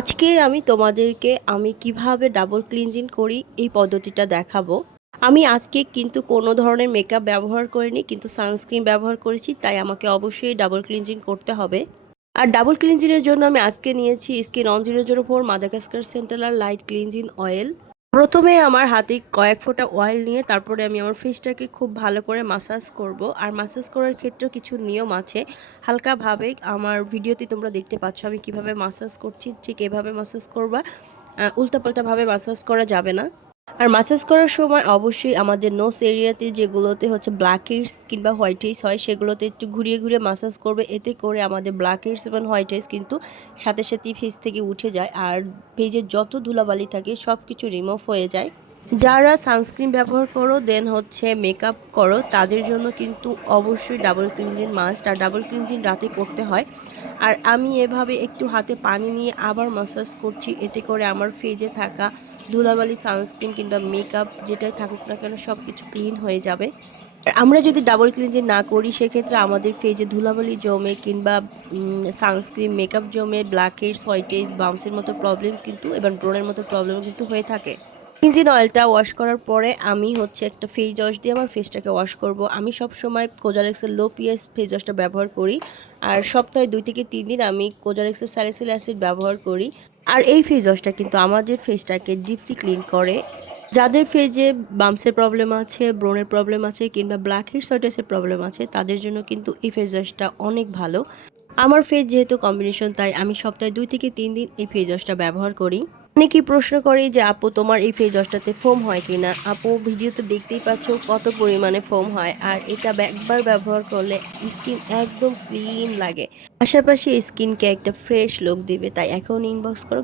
আজকে আমি তোমাদেরকে আমি কিভাবে ডাবল ক্লিনজিং করি এই পদ্ধতিটা দেখাবো। আমি আজকে কিন্তু কোনো ধরনের মেকআপ ব্যবহার করিনি, কিন্তু সানস্ক্রিন ব্যবহার করেছি, তাই আমাকে অবশ্যই ডাবল ক্লিনজিং করতে হবে। আর ডাবল ক্লিনজিংয়ের জন্য আমি আজকে নিয়েছি স্কিন 1004 মাদাগাস্কার সেন্টেলার লাইট ক্লিনজিং অয়েল। প্রথমে আমার হাতে কয়েক ফোঁটা অয়েল নিয়ে তারপরে আমি আমার ফেসটাকে খুব ভালো করে মাসাজ করব। আর মাসাজ করার ক্ষেত্রেও কিছু নিয়ম আছে। হালকাভাবে আমার ভিডিওতে তোমরা দেখতে পাচ্ছ আমি কিভাবে মাসাজ করছি, ঠিক এভাবে মাসাজ করবা, উল্টাপাল্টাভাবে মাসাজ করা যাবে না। আর মাসাজ করার সময় অবশ্যই আমাদের নোজ এরিয়াতে যেগুলোতে হচ্ছে ব্ল্যাক হেডস কিংবা হোয়াইট হেডস হয় সেগুলোতে একটু ঘুরিয়ে ঘুরিয়ে মাসাজ করবে, এতে করে আমাদের ব্ল্যাক হেডস এবং হোয়াইট হেডস কিন্তু সাথে সাথেই ফেস থেকে উঠে যায় আর ফেজের যত ধুলাবালি থাকে সব কিছু রিমুভ হয়ে যায়। যারা সানস্ক্রিন ব্যবহার করো দেন হচ্ছে মেকআপ করো তাদের জন্য কিন্তু অবশ্যই ডাবল ক্লিনজিং মাস্ট। আর ডাবল ক্লিনজিং রাতে করতে হয়। আর আমি এভাবে একটু হাতে পানি নিয়ে আবার মাসাজ করছি, এতে করে আমার ফেজে থাকা ধুলাবালি সানস্ক্রিন কিংবা মেকআপ যেটাই থাকুক না কেন সব কিছু ক্লিন হয়ে যাবে। আর আমরা যদি ডাবল ক্লিনজিং না করি সেক্ষেত্রে আমাদের ফেজে ধুলাবালি জমে কিংবা সানস্ক্রিন মেকআপ জমে ব্ল্যাক হেডস হোয়াইট হেডস বাম্পসের মতো প্রবলেম কিন্তু এবং ব্রণের মতো প্রবলেম কিন্তু হয়ে থাকে। ইঞ্জিন অয়েলটা ওয়াশ করার পরে আমি হচ্ছে একটা ফেস ওয়াশ দিয়ে আমার ফেসটাকে ওয়াশ করব। আমি সব সময় কোজারেক্সের লো পিএস ফেস ওয়াশটা ব্যবহার করি। আর সপ্তাহে 2 থেকে 3 দিন আমি কোজারেক্সের স্যালিসিলিক অ্যাসিড ব্যবহার করি। আর এই ফেস ওয়াশটা কিন্তু আমাদের ফেসটাকে ডিপলি ক্লিন করে। যাদের ফেজে বাম্পসের প্রবলেম আছে, ব্রণের প্রবলেম আছে কিংবা ব্ল্যাক হেডস হোয়াইট প্রবলেম আছে তাদের জন্য কিন্তু এই ফেস ওয়াশটা অনেক ভালো। আমার ফেস যেহেতু কম্বিনেশন তাই আমি সপ্তাহে 2 থেকে 3 দিন এই ফেস ওয়াশটা ব্যবহার করি। অনেকেই প্রশ্ন করে যে আপু তোমার এই ফেস ওয়াশটাতে ফোম হয় কিনা। আপু ভিডিওতে দেখতেই পাচ্ছ কত পরিমাণে ফোম হয়, আর এটা একবার ব্যবহার করলে স্কিন একদম ক্লিন লাগে, পাশাপাশি স্কিনকে একটা ফ্রেশ লুক দিবে। তাই এখন ইনবক্স করো।